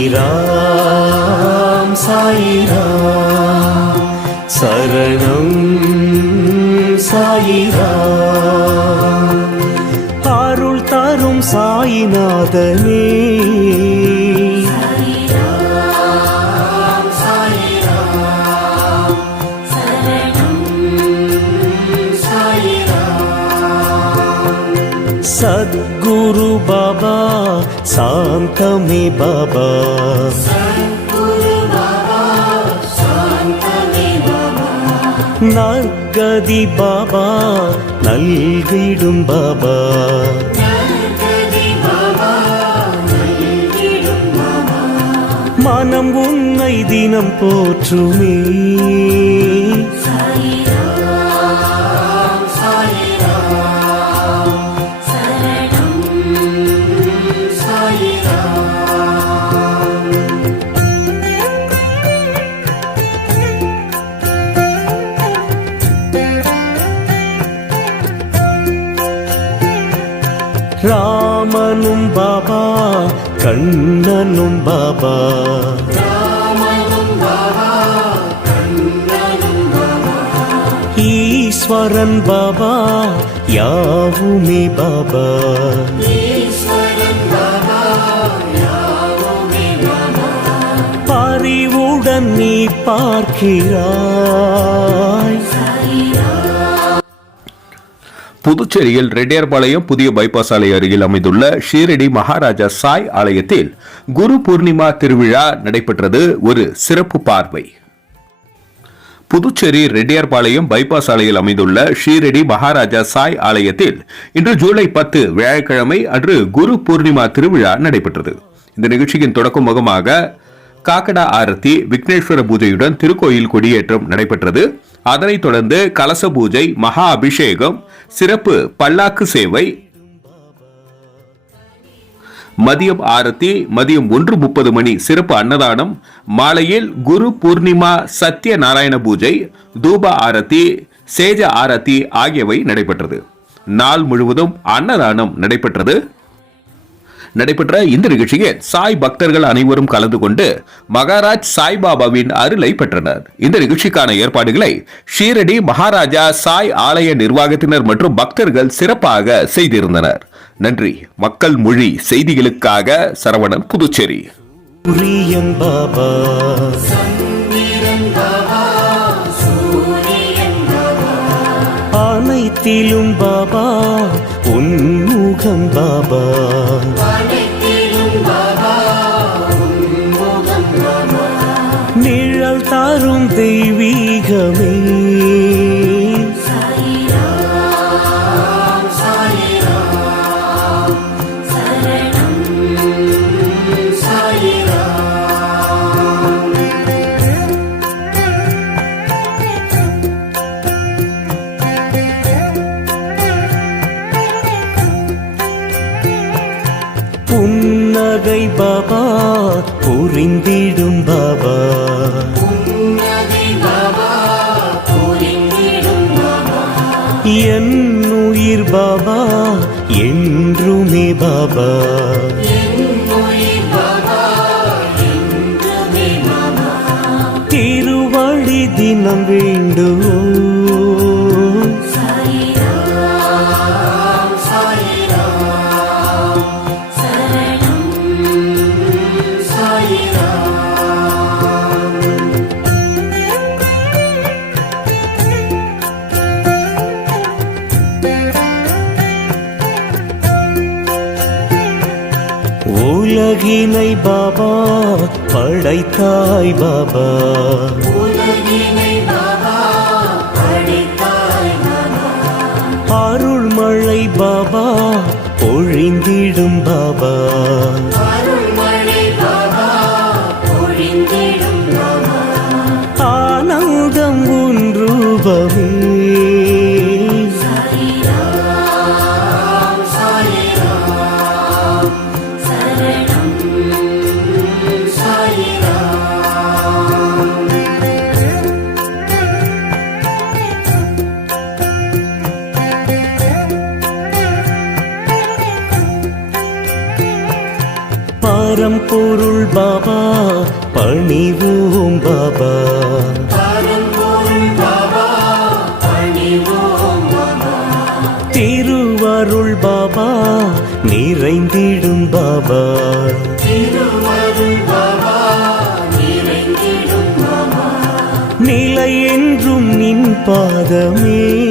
சாயிராம் சாயிராம். சரணம் சாயிராம். அருள் தரும் சாயிநாதனே. சத்குரு பாபா சாந்தமே பாபா. நற்கதி பாபா நல்கிடும் பாபா. மனம் உன்னை தினம் போற்றுமே. கண்ணனும் பாபா. ஈஸ்வரன் பாபா யாவுமே பாபா. பறிவுடன் நீ பார்க்கிறாய். புதுச்சேரியில் ரெட்டியார்பாளையம் புதிய பைபாஸ் ஆலை அருகில் அமைந்துள்ள ஷீரடி மகாராஜா சாய் ஆலயத்தில் குரு பூர்ணிமா திருவிழா நடைபெற்றது. ஒரு சிறப்பு பார்வை. புதுச்சேரி ரெட்டியார்பாளையம் பைபாஸ் ஆலையில் அமைந்துள்ள ஷீரடி மகாராஜா சாய் ஆலயத்தில் இன்று ஜூலை பத்து வியாழக்கிழமை அன்று குரு பூர்ணிமா திருவிழா நடைபெற்றது. இந்த நிகழ்ச்சியின் தொடக்க முகமாக காக்கடா ஆரத்தி விக்னேஸ்வர பூஜையுடன் திருக்கோயில் கொடியேற்றம் நடைபெற்றது. அதனைத் தொடர்ந்து கலச பூஜை மகா அபிஷேகம் சிறப்பு பல்லாக்கு சேவை மதியம் ஆரத்தி மதியம் ஒன்று முப்பது மணி சிறப்பு அன்னதானம் மாலையில் குரு பூர்ணிமா சத்ய நாராயண பூஜை தூப ஆரத்தி சேஜ ஆரத்தி ஆகியவை நடைபெற்றது. நாள் முழுவதும் அன்னதானம் நடைபெற்றது. நடைபெற்ற இந்த நிகழ்ச்சியில் சாய் பக்தர்கள் அனைவரும் கலந்து கொண்டு மகாராஜ் சாய்பாபாவின் அருளை பெற்றனர். இந்த நிகழ்ச்சிக்கான ஏற்பாடுகளை ஷீரடி மகாராஜா சாய் ஆலய நிர்வாகத்தினர் மற்றும் பக்தர்கள் சிறப்பாக செய்திருந்தனர். நன்றி. மக்கள் மொழி செய்திகளுக்காக சரவணன் புதுச்சேரி. பாபா அனைத்திலும் பாபா முகம் பாபா. நிழல் தாரும் தெய்வீகமே. புன்னகை பாபா புரிந்திடும் பாபா. என் உயிர் பாபா என்றுமே பாபா. திருவழி தினம் வேண்டும். உலகினை பாபா படைத்தாய் பாபா. அருள்மழை பாபா பொழிந்திடும் பாபா. நிலை என்றும் நின் பாதமே.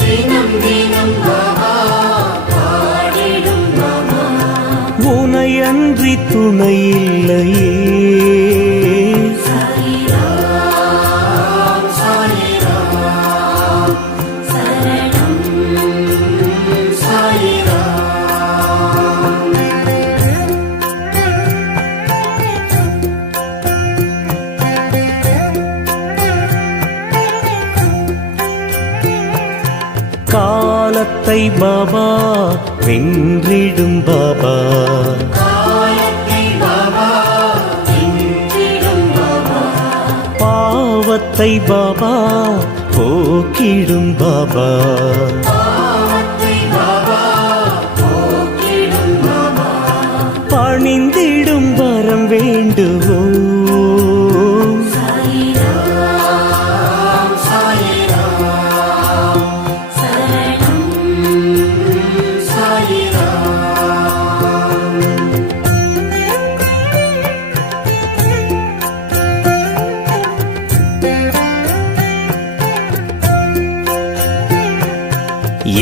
தினம் தினம் பாபா பாடிடும் பாபா. உனையன்றி துணையில் காலத்தை பாபா வென்றிடும் பாபா. பாவத்தை பாபா போக்கிடும் பாபா.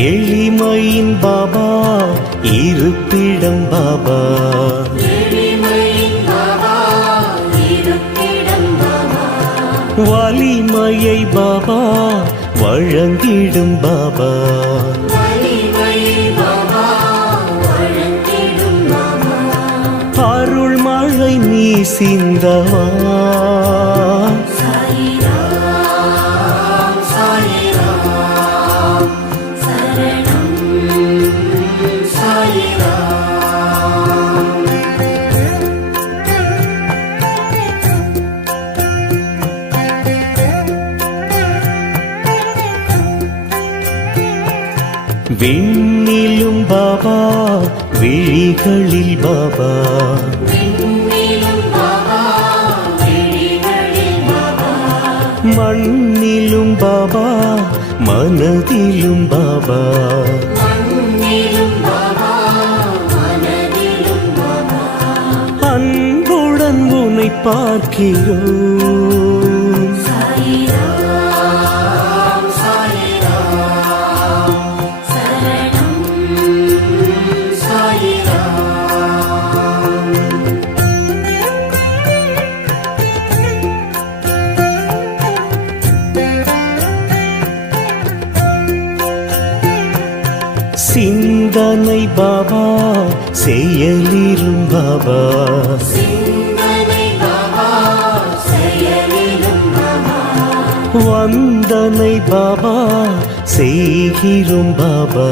எளிமையின் பாபா இருப்பிடம் பாபா. வலிமையை பாபா வழங்கிடும் பாபா. அருள் மழை நீ சிந்தவா. விண்ணிலும் பாபா விழிகளில் பாபா. மண்ணிலும் பாபா மனதிலும் பாபா. அன்புடன் உனை பார்க்கிறோம். பாபா வந்தனை பாபா செய்கிறோம் பாபா.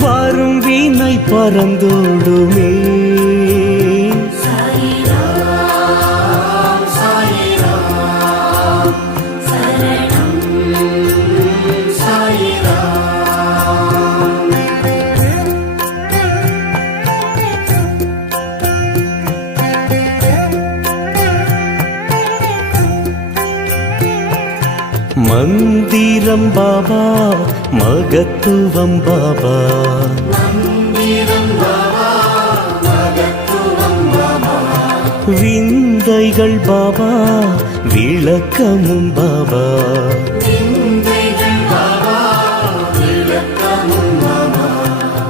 வரும் வீணை பறந்தோடுமே. மந்திரம் பாபா மகத்துவம் பாபா. விந்தைகள் பாபா விளக்கமும் பாபா.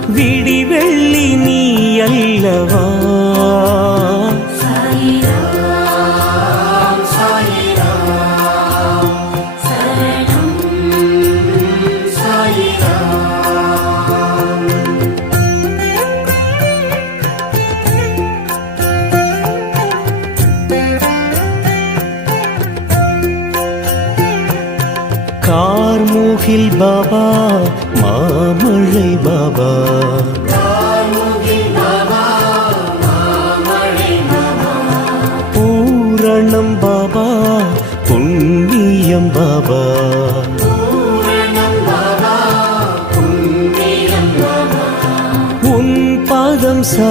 விடிவெள்ளி நீ அல்லவா?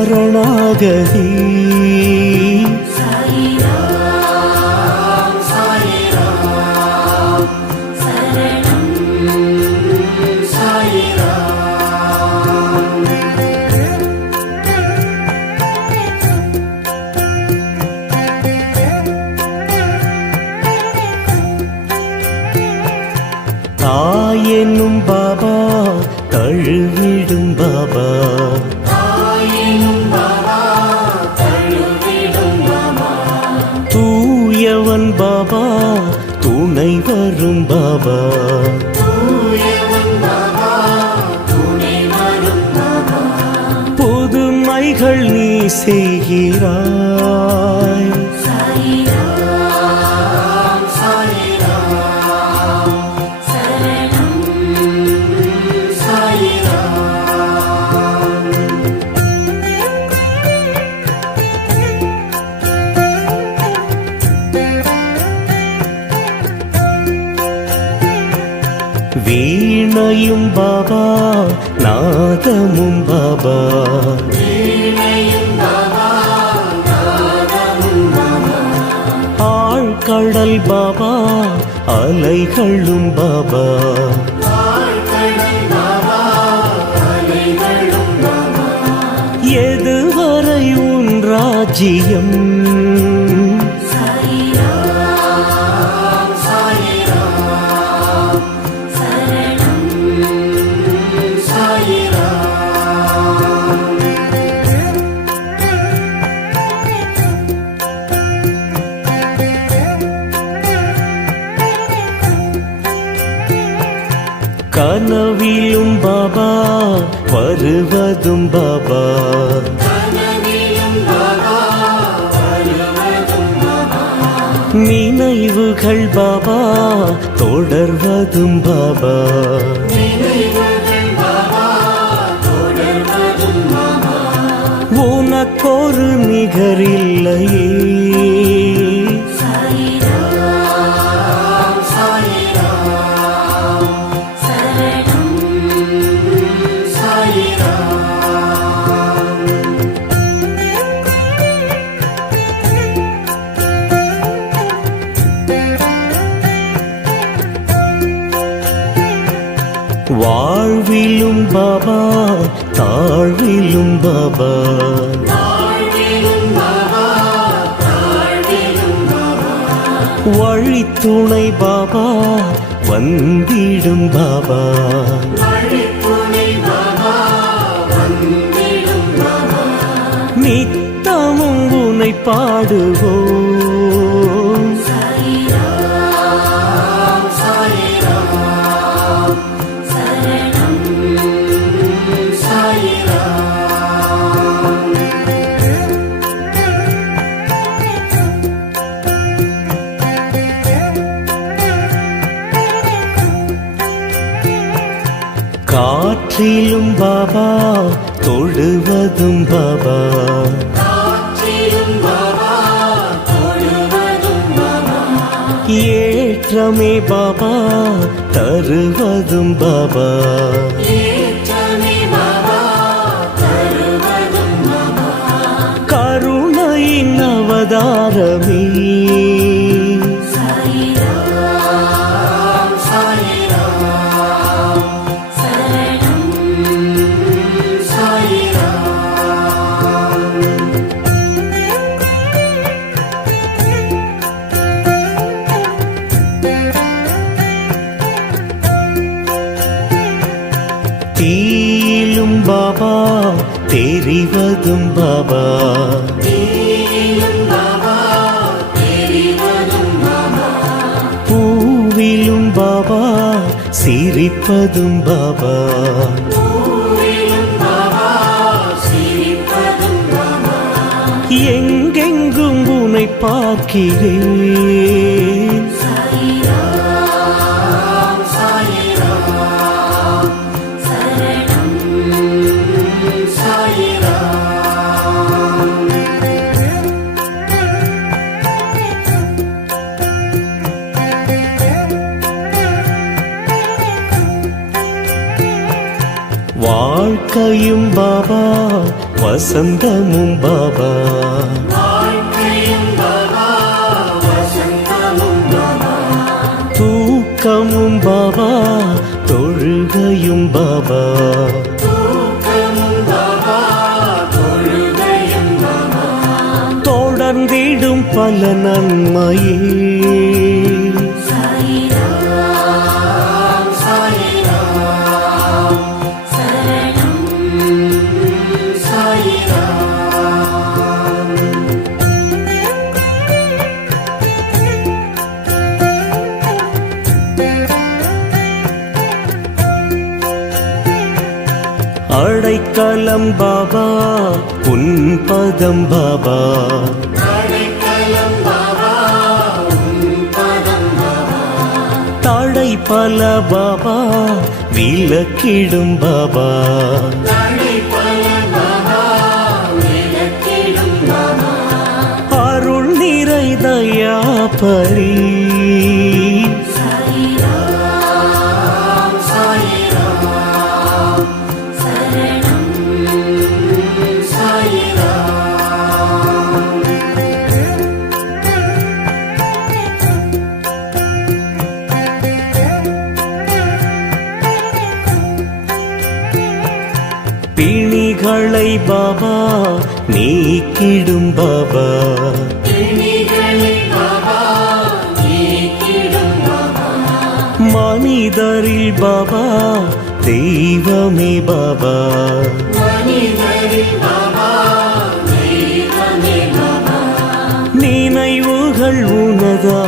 பாதம் வீணையும் பாபா நாதமும் பாபா. ஆழ்கடல் பாபா அலைகளும் பாபா. எதுவரை உன் ராஜ்யம்? வருவதும் பாபா. நினைவுகள் பாபா தொடர்வதும் பாபா. உனக்கொரு நிகரில்லையே. தாழ்விலும் பாபா வழித்துணை பாபா வந்திடும் பாபா. நித்தமும் உனை பாடுவோம். காற்றிலும் பாபா தொழுவதும் பாபா. ஏற்றமே பாபா தருவதும் பாபா. கருணையின் அவதாரமே. பாபா. பூவிலும் பாபா சிரிப்பதும் பாபா. எங்கெங்கும் உனை பார்க்கிறேன். வசந்தமும் பாபா. தூக்கமும் பாபா தொழுகையும் பாபா. தொடர்ந்திடும் பல நன்மையே. அடைக்கலம் பாபா உன் பதம் பாபா. தடை பல பாபா விலக்கிடும் பாபா. அருள் நிறை தயாபரி நீக்கிடும் பாபா மனிதரில் பாபா தெய்வமே பாபா நினைவுகள் உனதா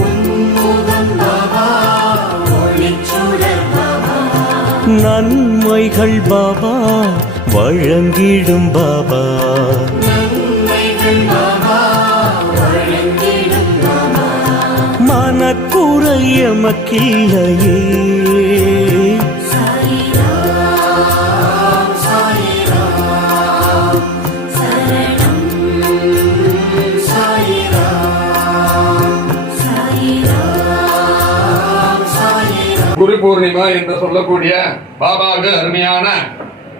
உன்முகம் பாபா ஒளி ஒளிச்சுடர் பாபா. நன்மைகள் பாபா வழங்கிடும் பாபா. மனக்குறை எமக்கில்லையே பூர்ணிமா என்று சொல்லக்கூடிய பாபாவுக்கு அருமையான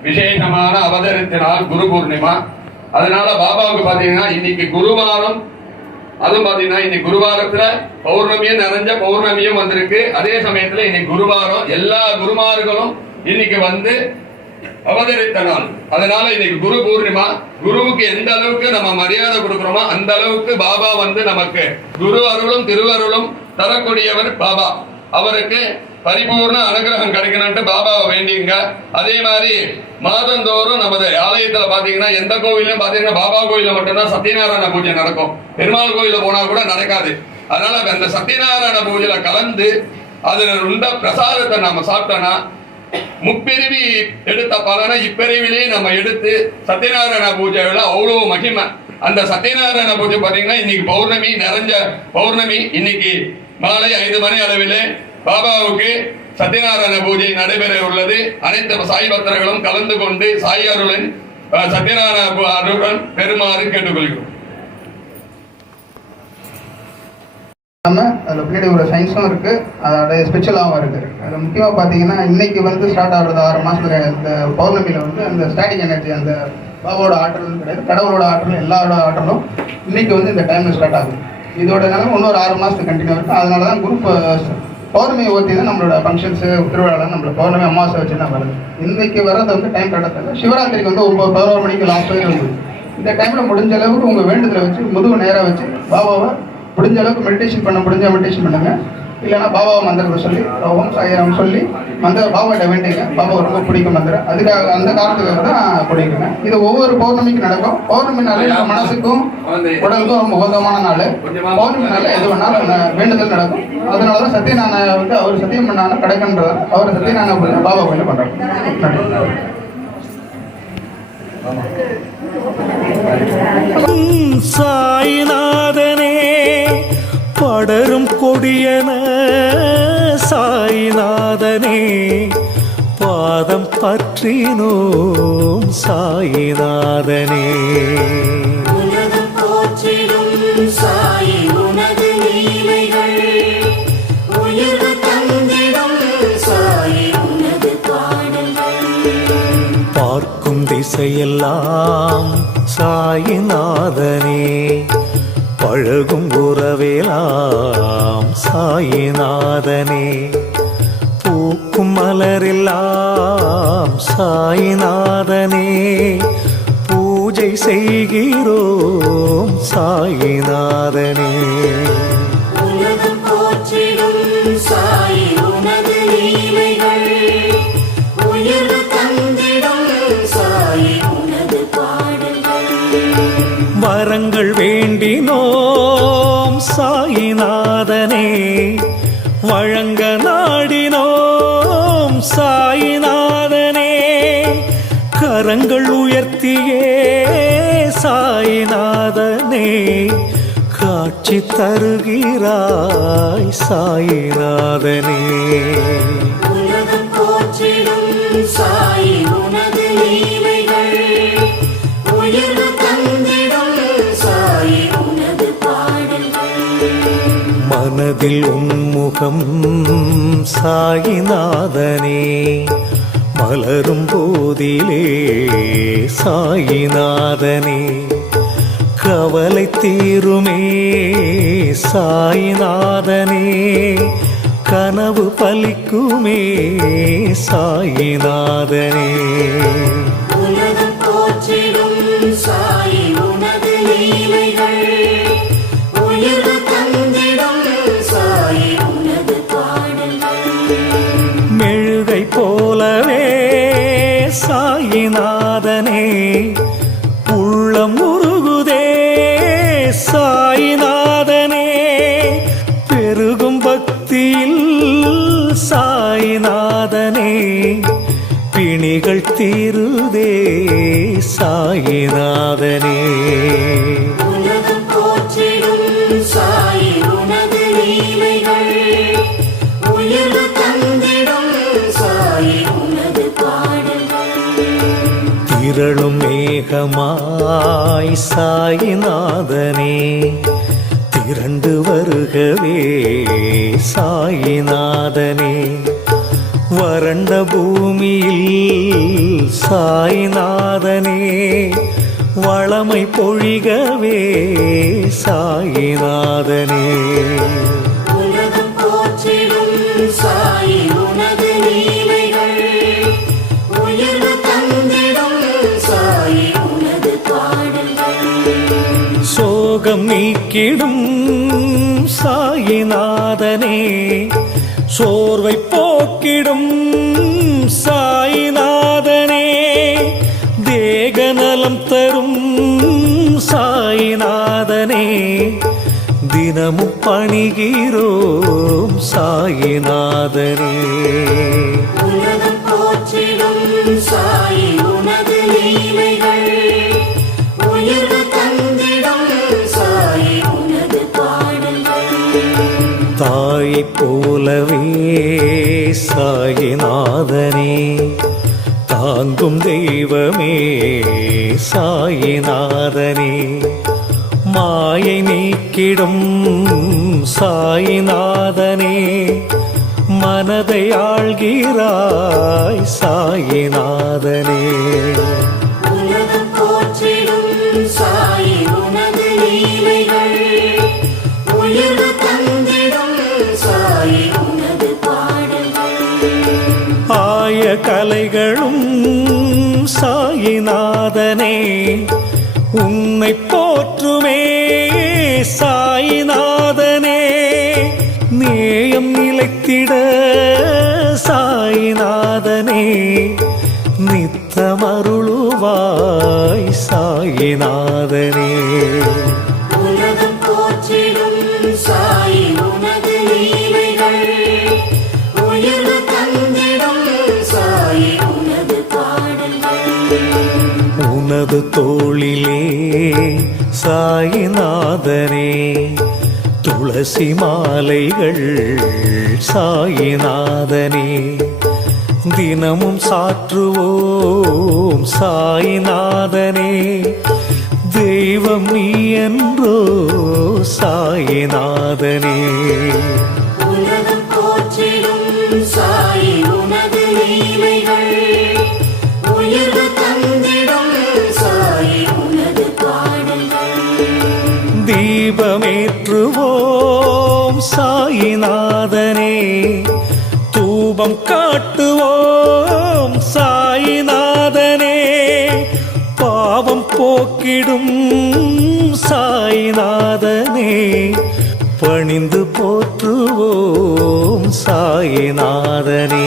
விசேஷமான அவதரித்த நாள் குரு பூர்ணிமா. அதனால பாபாவுக்கு பாத்தீங்கன்னா இன்னைக்கு குருவாரம். அதுவும் பாத்தீங்கன்னா இன்னைக்கு குருவாரத்துல பௌர்ணமியும் நிறைஞ்ச பௌர்ணமியும் வந்திருக்கு. அதே சமயத்துல இன்னைக்கு குருவாரம். எல்லா குருமார்களும் இன்னைக்கு வந்து அவதரித்த நாள். அதனால இன்னைக்கு குரு பூர்ணிமா குருவுக்கு எந்த அளவுக்கு நம்ம மரியாதை கொடுக்கிறோமோ அந்த அளவுக்கு பாபா வந்து நமக்கு குரு அருளும் திருவருளும் தரக்கூடியவர் பாபா. அவருக்கு பரிபூர்ண அனுகிரகம் கிடைக்கணும்ட்டு பாபாவை வேண்டிங்க. அதே மாதிரி மாதந்தோறும் நமது ஆலயத்தில் பார்த்தீங்கன்னா எந்த கோவிலையும் பார்த்தீங்கன்னா பாபா கோயிலில் மட்டும்தான் சத்யநாராயண பூஜை நடக்கும். பெருமாள் கோயிலில் போனால் கூட நடக்காது. அதனால அந்த சத்யநாராயண பூஜையில் கலந்து அதில் உள்ள பிரசாதத்தை நம்ம சாப்பிட்டோன்னா முப்பிரிவி எடுத்த பலனை இப்பிரிவிலே நம்ம எடுத்து சத்யநாராயண பூஜையில் அவ்வளோ மகிமை. அந்த சத்யநாராயண பூஜை பார்த்தீங்கன்னா இன்னைக்கு பௌர்ணமி நிறைஞ்ச பௌர்ணமி இன்னைக்கு மாலை ஐந்து மணி அளவிலே பாபாவுக்கு சத்யநாராயண பூஜை நடைபெற உள்ளது அனைத்து சாய் பக்தர்களும் கலந்து கொண்டு சாய் அருளின் சத்யநாராயண அருளுடன் பெருமாறு கேட்டுக்கொள்கிறோம். இல்லாமல் அதில் பின்னாடி ஒரு சயின்ஸும் இருக்குது அதோட ஸ்பெஷலாகவும் இருக்குது அதில் முக்கியமாக பார்த்தீங்கன்னா இன்னைக்கு வந்து ஸ்டார்ட் ஆகிறது ஆறு மாதத்துல இந்த பௌர்ணமியில் வந்து அந்த ஸ்டாட்டிக் எனர்ஜி அந்த பாபாவோட ஆற்றல் கிடையாது கடவுளோட ஆற்றல் எல்லாரோட ஆற்றலும் இன்னைக்கு வந்து இந்த டைமில் ஸ்டார்ட் ஆகுது. இதோட நிலைமை இன்னொரு ஆறு மாதத்துக்கு கண்டினியூ இருக்கும். அதனால தான் குரூப் பௌர்ணமி ஓட்டி தான் நம்மளோட ஃபங்க்ஷன்ஸு திருவிழாலாம் நம்மளோட பௌர்ணமி அமாவாசை வச்சு தான் வருது. இன்றைக்கி வர்றது வந்து டைம் கரெக்டாக சிவராத்திரிக்கு வந்து ஒன்பது பதினோரு மணிக்கு லாஸ்ட் வரைக்கும் வந்து இந்த டைமில் முடிஞ்ச அளவுக்கு உங்கள் வேண்டுதலை வச்சு முதுகு நேராக வச்சு பாபாவை முடிஞ்ச அளவுக்கு மெடிடேஷன் பண்ண முடிஞ்சால் மெடிடேஷன் பண்ணுங்கள் இல்லைன்னா பாபாவை மந்திரத்தை சொல்லி ஓம் சாயிரம் சொல்லி மந்திர பாபாட்ட வேண்டிங்க. பாபா ரொம்ப பிடிக்கும் மந்திரம். அதுக்காக அந்த காரணத்துக்காக தான் பிடிக்குங்க இது ஒவ்வொரு பௌர்ணமிக்கு நடக்கும். பௌர்ணமி நாள் நம்ம மனசுக்கும் உடலுக்கும் ரொம்ப உகந்தமான நாள். பௌர்ணமி நாள் எது வேணாலும் வேண்டுதல் நடக்கும். அதனால தான் சத்யநாராயண வந்து அவர் சத்தியம் பண்ணாலும் கிடைக்கின்றவர். அவர் சத்யநாராயண பூஜை பாபா கோயில பண்றாங்க சாய்நாதனே படரும் கொடியன சாய்நாதனே பாதம் பற்றினோம் சாய்நாதனே. பார்க்கும் திசையெல்லாம் சாயிநாதனே. பழகும் உறவேலாம் சாயிநாதனே. பூக்கும் மலரெல்லாம் சாயிநாதனே. பூஜை செய்கிறோம் சாயிநாதனே. நாங்கள் வேண்டினோம். சாயிநாதனே வழங்க நாடினோம். சாயிநாதனே கரங்கள் உயர்த்தியே. சாயிநாதனே காட்சி தருகிறாய். சாயிநாதனே. மனதில் உன்முகம் சாயிநாதனே. மலரும் போதிலே சாயிநாதனே. கவலை தீருமே சாயிநாதனே. கனவு பலிக்குமே சாயிநாதனே. மாய் சாயிநாதனே திரண்டு வருகவே சாயிநாதனே. வறண்ட பூமியில் சாயிநாதனே வளமை பொழிகவே சாயிநாதனே. நீக்கிடும் சாயிநாதனே. சோர்வை போக்கிடும் சாயிநாதனே. தேகநலம் தரும் சாயிநாதனே. தினமும் பணிகிறோம் சாயிநாதனே. உலகம் போற்றிடும் சாயி உனது லீலைகள். தாயை போலவே சாயிநாதனே தாங்கும் தெய்வமே சாயிநாதனே. மாயை நீக்கிடும் சாயிநாதனே மனதை ஆள்கிறாய் சாயிநாதனே. சாயிநாதனே. உலகம் போற்றிடும் சாயி உனது லீலைகள் உயர்வு தந்திடும் சாயி உனது பாடல்கள். உன் உனது தோளிலே சாயிநாதனே. துளசி மாலைகள் சாயிநாதனே. தினமும் சாற்றுவோம் சாயிநாதனே. தெய்வம் நீ என்றோ சாயிநாதனே. உலகம் போற்றிடும் ரூபம் காட்டுவோம். சாய்நாதனே பாவம் போக்கிடும். சாய்நாதனே பணிந்து போற்றுவோம். சாய்நாதனே.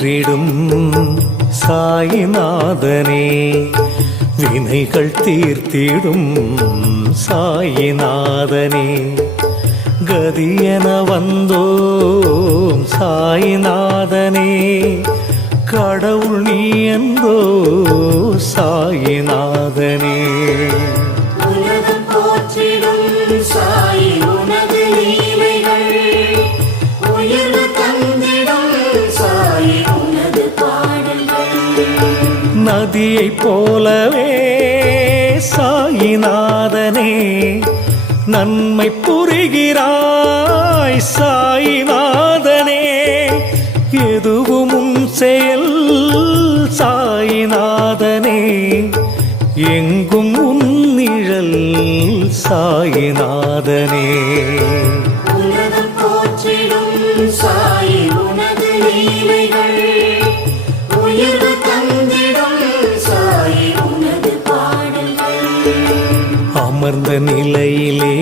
மாற்றிடும் சாயிநாதனே. வினைகள் தீர்த்திடும் சாயிநாதனே. கதியென வந்தோம் சாயிநாதனே. கடவுள் நீ என்றோ சாயிநாதனே. நதியைப் போலவே சாயிநாதனே நன்மை புரிகிறாய் சாயிநாதனே. எதுவும் உன் செயல் சாயிநாதனே எங்கும் உன் நிழல் சாயிநாதனே. அமர்ந்த நிலையிலே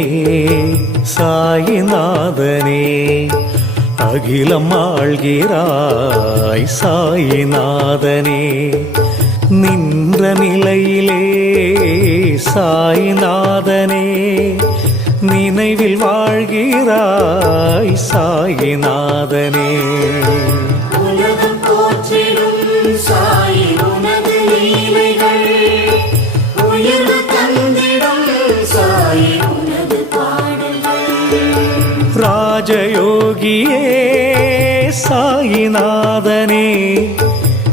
சாயிநாதனே அகிலம் ஆழ்கிறாய் சாயிநாதனே. நின்ற நிலையிலே சாயிநாதனே நினைவில் வாழ்கிறாய் சாயிநாதனே. யோகியே சாயிநாதனே.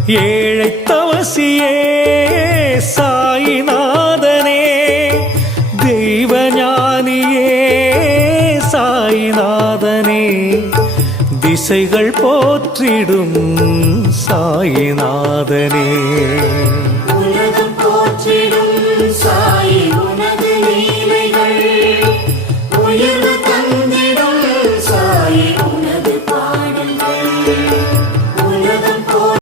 ஏழை தவசியே சாயிநாதனே. தெய்வஞானியே சாயிநாதனே. திசைகள் போற்றிடும் சாயிநாதனே.